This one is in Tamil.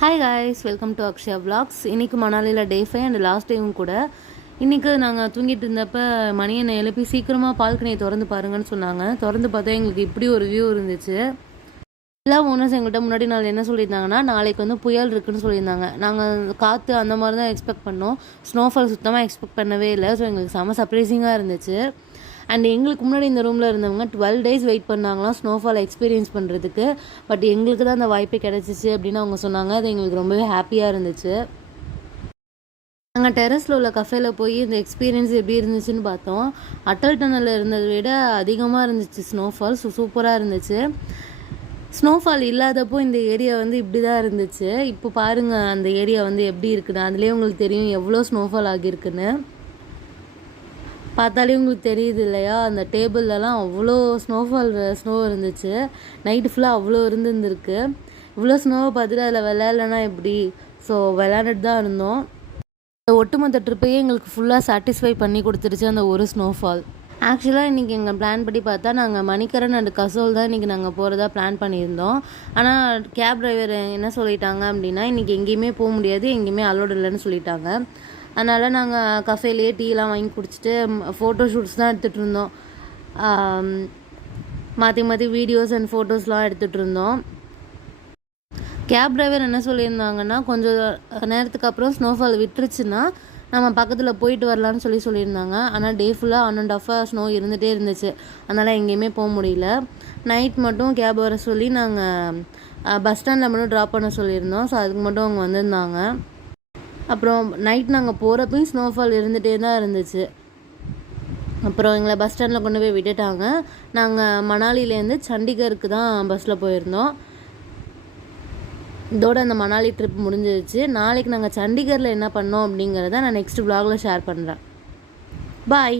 Hi guys, welcome to Akshaya vlogs. இன்றைக்கி மணாலியில் டே 5 அண்ட் லாஸ்ட் டேவும் கூட. இன்றைக்கி நாங்கள் தூங்கிட்டு இருந்தப்போ மணியனை எழுப்பி சீக்கிரமாக பால்கனியை திறந்து பாருங்கன்னு சொன்னாங்க. திறந்து பார்த்தா எங்களுக்கு இப்படி ஒரு வியூ இருந்துச்சு. எல்லா ஓனர்ஸ் எங்கள்கிட்ட முன்னாடி நாள் என்ன சொல்லியிருந்தாங்கன்னா, நாளைக்கு வந்து புயல் இருக்குன்னு சொல்லியிருந்தாங்க. நாங்கள் காற்று அந்த மாதிரி தான் எக்ஸ்பெக்ட் பண்ணோம். ஸ்னோஃபால் சுத்தமாக எக்ஸ்பெக்ட் பண்ணவே இல்லை. ஸோ எங்களுக்கு செம சர்ப்ரைசிங்காக இருந்துச்சு. அண்ட் எங்களுக்கு முன்னாடி இந்த ரூமில் இருந்தவங்க 12 days வெயிட் பண்ணாங்களாம் ஸ்னோஃபால் எக்ஸ்பீரியன்ஸ் பண்ணுறதுக்கு. பட் எங்களுக்கு தான் அந்த வாய்ப்பே கிடச்சிச்சு அப்படின்னு அவங்க சொன்னாங்க. அது எங்களுக்கு ரொம்பவே ஹாப்பியாக இருந்துச்சு. நாங்கள் டெரஸில் உள்ள கஃபேல போய் இந்த எக்ஸ்பீரியன்ஸ் எப்படி இருந்துச்சுன்னு பார்த்தோம். அட்டல் டனலில் இருந்ததை விட அதிகமாக இருந்துச்சு ஸ்னோஃபால். சூப்பராக இருந்துச்சு. ஸ்னோஃபால் இல்லாதப்போ இந்த ஏரியா வந்து இப்படி தான் இருந்துச்சு. இப்போ பாருங்கள் அந்த ஏரியா வந்து எப்படி இருக்குன்னு. அதுலேயே உங்களுக்கு தெரியும் எவ்வளோ ஸ்னோஃபால் ஆகியிருக்குன்னு. பார்த்தாலே உங்களுக்கு தெரியுது இல்லையா, அந்த டேபிள்லலாம் அவ்வளோ ஸ்னோ இருந்துச்சு. நைட்டு ஃபுல்லாக அவ்வளோ இருந்துருக்கு. இவ்வளோ ஸ்னோவை பார்த்துட்டு அதில் விளையாடலன்னா எப்படி? ஸோ விளையாண்டுட்டு தான் இருந்தோம். அந்த ஒட்டுமொத்த ட்ரிப்பையே எங்களுக்கு ஃபுல்லாக சாட்டிஸ்ஃபை பண்ணி கொடுத்துருச்சு அந்த ஒரு ஸ்னோஃபால். ஆக்சுவலாக இன்றைக்கி எங்கள் பிளான் படி பார்த்தா நாங்கள் மணிக்கரன் அண்ட் கசோல் தான் இன்றைக்கி நாங்கள் போகிறதா பிளான் பண்ணியிருந்தோம். ஆனால் கேப் டிரைவர் என்ன சொல்லிட்டாங்க அப்படின்னா, இன்றைக்கி எங்கேயுமே போக முடியாது, எங்கேயுமே அலோடு இல்லைன்னு சொல்லிட்டாங்க. அதனால் நாங்கள் கஃபேலேயே டீலாம் வாங்கி குடிச்சிட்டு ஃபோட்டோ ஷூட்ஸ் தான் எடுத்துகிட்டு இருந்தோம். மாற்றி மாற்றி வீடியோஸ் அண்ட் ஃபோட்டோஸ்லாம் எடுத்துகிட்டு இருந்தோம். கேப் டிரைவர் என்ன சொல்லியிருந்தாங்கன்னா, கொஞ்சம் நேரத்துக்கு அப்புறம் ஸ்னோஃபால் விட்டுருச்சுன்னா நம்ம பக்கத்தில் போயிட்டு வரலான்னு சொல்லியிருந்தாங்க. ஆனால் டே ஃபுல்லாக 1.5 hours ஸ்னோ இருந்துகிட்டே இருந்துச்சு. அதனால் எங்கேயுமே போக முடியல. நைட் மட்டும் கேப் வர சொல்லி நாங்கள் பஸ் ஸ்டாண்டில் மட்டும் ட்ராப் பண்ண சொல்லியிருந்தோம். ஸோ அதுக்கு மட்டும் அவங்க வந்திருந்தாங்க. அப்புறம் நைட் நாங்கள் போகிறப்பையும் ஸ்னோஃபால் இருந்துகிட்டே தான் இருந்துச்சு. அப்புறம் எங்களை பஸ் ஸ்டாண்டில் கொண்டு போய் விட்டுட்டாங்க. நாங்கள் மணாலிலேருந்து சண்டிகருக்கு தான் பஸ்ஸில் போயிருந்தோம். இதோட அந்த மணாலி ட்ரிப் முடிஞ்சிருச்சு. நாளைக்கு நாங்கள் சண்டிகரில் என்ன பண்ணோம் அப்படிங்கிறத நான் நெக்ஸ்ட் vlogல ஷேர் பண்ணுறேன். பாய்.